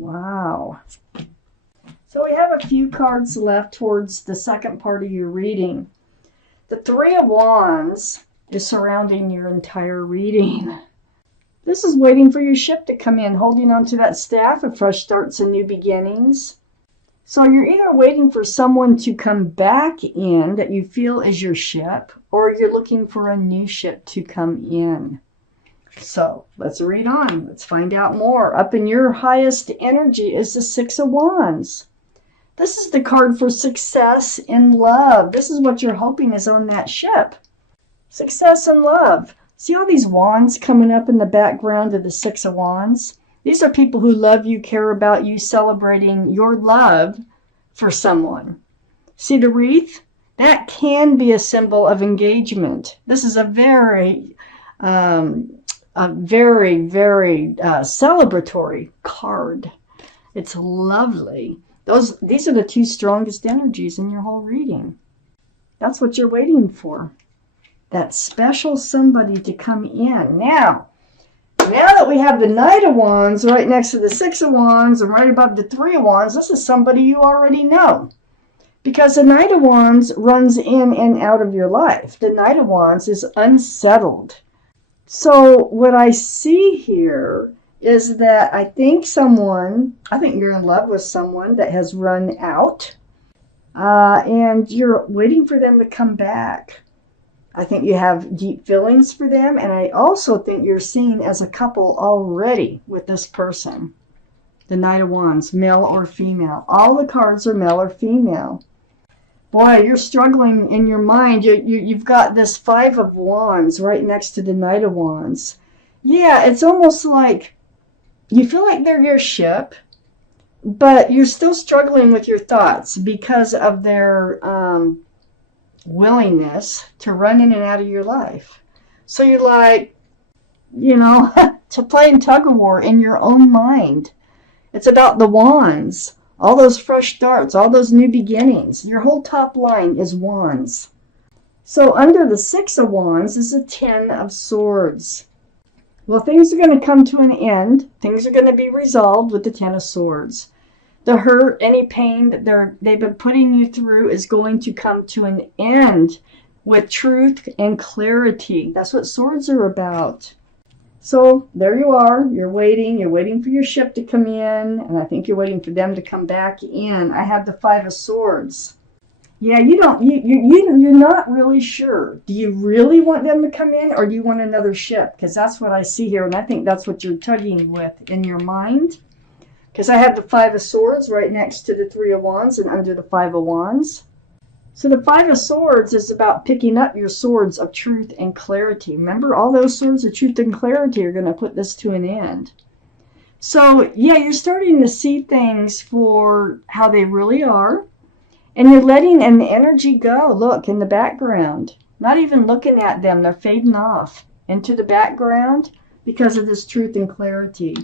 Wow. So we have a few cards left towards the second part of your reading. The Three of Wands is surrounding your entire reading. This is waiting for your ship to come in, holding on to that staff of fresh starts and new beginnings. So you're either waiting for someone to come back in that you feel is your ship, or you're looking for a new ship to come in. So let's read on. Let's find out more. Up in your highest energy is the Six of Wands. This is the card for success in love. This is what you're hoping is on that ship. Success in love. See all these wands coming up in the background of the Six of Wands? These are people who love you, care about you, celebrating your love for someone. See the wreath? That can be a symbol of engagement. This is a very celebratory card. It's lovely. These are the two strongest energies in your whole reading. That's what you're waiting for. That special somebody to come in. Now that we have the Knight of Wands right next to the Six of Wands and right above the Three of Wands, this is somebody you already know. Because the Knight of Wands runs in and out of your life. The Knight of Wands is unsettled. So what I see here is that I think you're in love with someone that has run out. And you're waiting for them to come back. I think you have deep feelings for them, and I also think you're seen as a couple already with this person. The Knight of Wands, male or female. All the cards are male or female. Boy, you're struggling in your mind. You've got this Five of Wands right next to the Knight of Wands. Yeah, it's almost like you feel like they're your ship, but you're still struggling with your thoughts because of their willingness to run in and out of your life. So you're like, to playing tug of war in your own mind. It's about the wands, all those fresh starts, all those new beginnings. Your whole top line is wands. So under the Six of Wands is the Ten of Swords. Well, things are going to come to an end. Things are going to be resolved with the Ten of Swords. The hurt, any pain that they've been putting you through is going to come to an end with truth and clarity. That's what swords are about. So there you are. You're waiting for your ship to come in, and I think you're waiting for them to come back in. I have the Five of Swords. Yeah, you're not really sure. Do you really want them to come in, or do you want another ship? Because that's what I see here, and I think that's what you're tugging with in your mind. Because I have the Five of Swords right next to the Three of Wands and under the Five of Wands. So the Five of Swords is about picking up your swords of truth and clarity. Remember, all those swords of truth and clarity are going to put this to an end. So, yeah, you're starting to see things for how they really are. And you're letting an energy go. Look, in the background. Not even looking at them. They're fading off into the background because of this truth and clarity.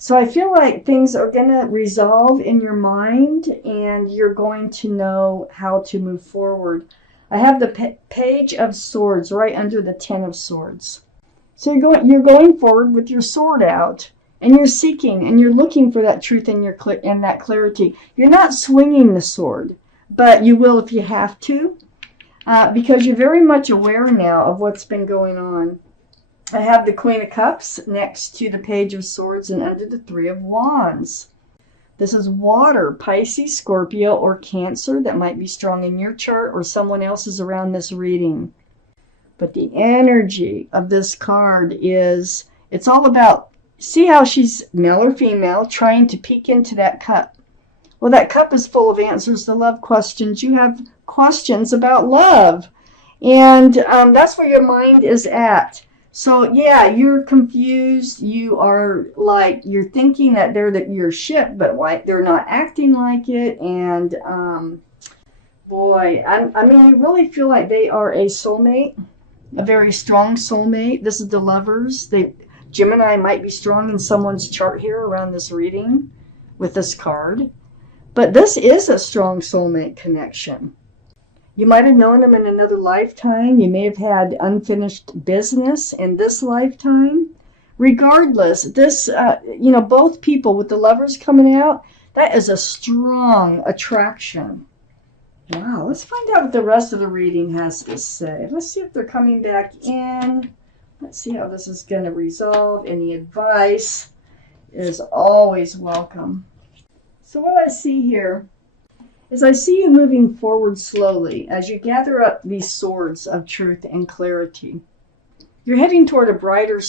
So I feel like things are going to resolve in your mind, and you're going to know how to move forward. I have the Page of Swords right under the Ten of Swords. So you're going forward with your sword out, and you're seeking, and you're looking for that truth and that clarity. You're not swinging the sword, but you will if you have to, because you're very much aware now of what's been going on. I have the Queen of Cups next to the Page of Swords and under the Three of Wands. This is water, Pisces, Scorpio, or Cancer. That might be strong in your chart or someone else's around this reading. But the energy of this card is, it's all about, see how she's male or female, trying to peek into that cup. Well, that cup is full of answers to love questions. You have questions about love. And that's where your mind is at. So, yeah, you're confused. You are like, you're thinking that they're your ship, but why they're not acting like it. And, boy, I mean, I really feel like they are a soulmate, a very strong soulmate. This is the Lovers. Gemini might be strong in someone's chart here around this reading with this card. But this is a strong soulmate connection. You might have known them in another lifetime. You may have had unfinished business in this lifetime. Regardless, this, both people with the Lovers coming out, that is a strong attraction. Wow, let's find out what the rest of the reading has to say. Let's see if they're coming back in. Let's see how this is going to resolve. Any advice is always welcome. So what I see here is I see you moving forward slowly as you gather up these swords of truth and clarity. You're heading toward a brighter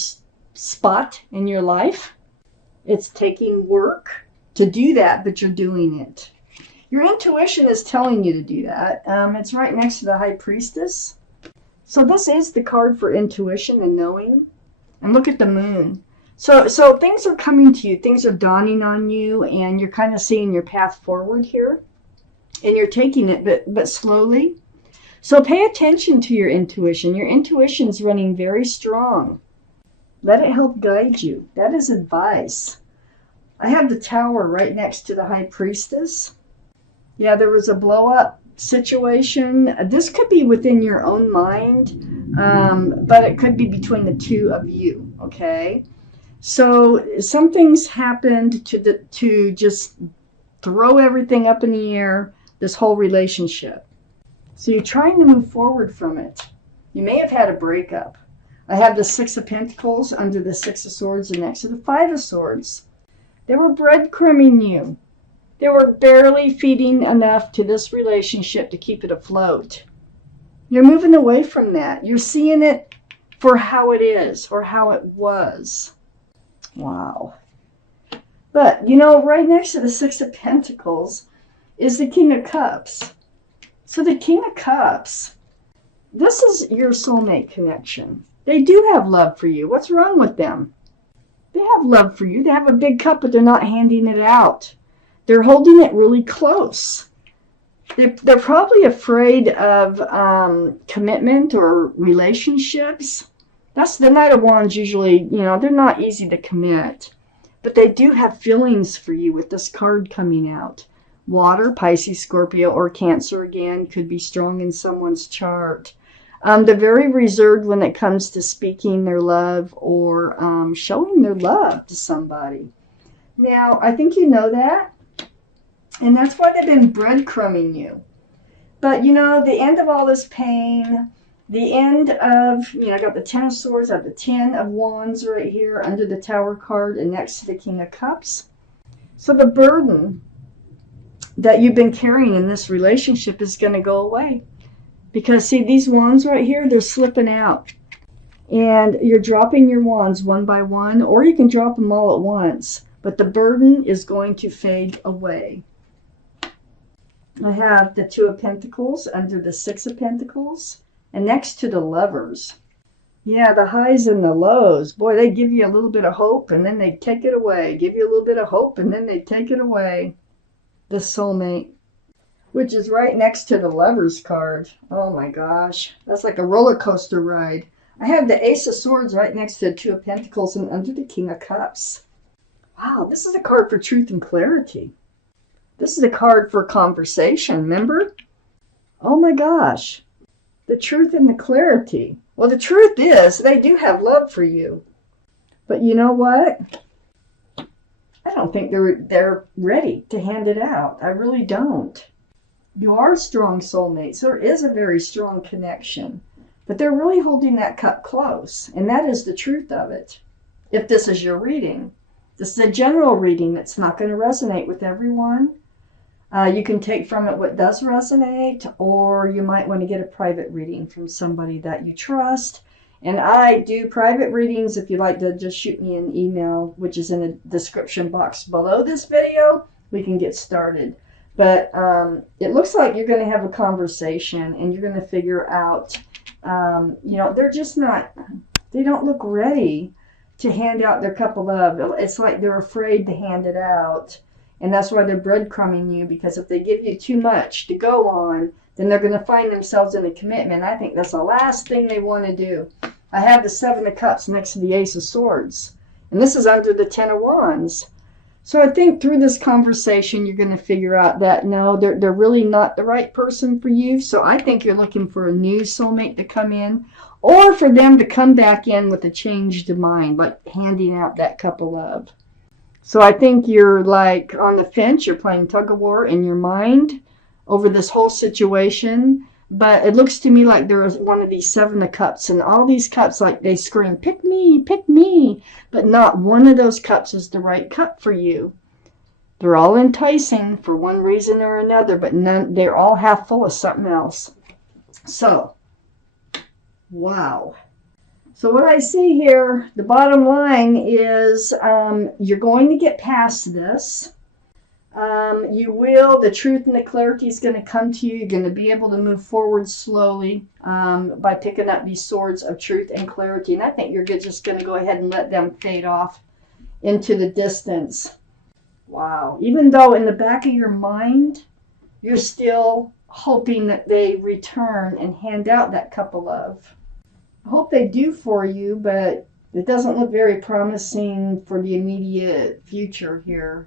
spot in your life. It's taking work to do that, but you're doing it. Your intuition is telling you to do that. It's right next to the High Priestess. So this is the card for intuition and knowing. And look at the moon. So things are coming to you. Things are dawning on you, and you're kind of seeing your path forward here. And you're taking it, but slowly. So pay attention to your intuition. Your intuition's running very strong. Let it help guide you. That is advice. I have the Tower right next to the High Priestess. Yeah, there was a blow-up situation. This could be within your own mind, but it could be between the two of you, okay? So something's happened to just throw everything up in the air, this whole relationship. So you're trying to move forward from it. You may have had a breakup. I have the Six of Pentacles under the Six of Swords and next to the Five of Swords. They were breadcrumbing you. They were barely feeding enough to this relationship to keep it afloat. You're moving away from that. You're seeing it for how it is or how it was. Wow. But, right next to the Six of Pentacles is the King of Cups. So the King of Cups, this is your soulmate connection. They do have love for you. What's wrong with them? They have love for you. They have a big cup, but they're not handing it out. They're holding it really close. They're probably afraid of commitment or relationships. That's the Knight of Wands usually, they're not easy to commit. But they do have feelings for you with this card coming out. Water, Pisces, Scorpio, or Cancer again could be strong in someone's chart. They're very reserved when it comes to speaking their love or showing their love to somebody. Now, I think you know that. And that's why they've been breadcrumbing you. But, the end of all this pain, the end of, I got the Ten of Swords, I have the Ten of Wands right here under the Tower card and next to the King of Cups. So the burden that you've been carrying in this relationship is going to go away. Because, see, these wands right here, they're slipping out. And you're dropping your wands one by one, or you can drop them all at once. But the burden is going to fade away. I have the Two of Pentacles under the Six of Pentacles. And next to the Lovers. Yeah, the highs and the lows. Boy, they give you a little bit of hope, and then they take it away. Give you a little bit of hope, and then they take it away. The Soulmate, which is right next to the Lovers card. Oh my gosh, that's like a roller coaster ride. I have the Ace of Swords right next to the Two of Pentacles and under the King of Cups. Wow, this is a card for truth and clarity. This is a card for conversation, remember? Oh my gosh, the truth and the clarity. Well, the truth is they do have love for you. But you know what? I don't think they're ready to hand it out. I really don't. You are strong soulmates. There is a very strong connection. But they're really holding that cup close. And that is the truth of it. If this is your reading. This is a general reading that's not going to resonate with everyone. You can take from it what does resonate. Or you might want to get a private reading from somebody that you trust. And I do private readings. If you'd like to just shoot me an email, which is in the description box below this video, we can get started. But it looks like you're going to have a conversation and you're going to figure out, they're just not, they don't look ready to hand out their cup of love. It's like they're afraid to hand it out. And that's why they're breadcrumbing you, because if they give you too much to go on, then they're going to find themselves in a commitment. I think that's the last thing they want to do. I have the Seven of Cups next to the Ace of Swords. And this is under the Ten of Wands. So I think through this conversation, you're going to figure out that no, they're really not the right person for you. So I think you're looking for a new soulmate to come in, or for them to come back in with a changed mind, like handing out that cup of love. So I think you're like on the fence, you're playing tug of war in your mind over this whole situation. But it looks to me like there is one of these seven of cups, and all these cups, like they scream, pick me, pick me. But not one of those cups is the right cup for you. They're all enticing for one reason or another, but none, they're all half full of something else. So, wow. So what I see here, the bottom line is you're going to get past this. You will, the truth and the clarity is going to come to you. You're going to be able to move forward slowly by picking up these swords of truth and clarity. And I think you're just going to go ahead and let them fade off into the distance. Wow. Even though in the back of your mind, you're still hoping that they return and hand out that cup of love. I hope they do for you, but it doesn't look very promising for the immediate future here.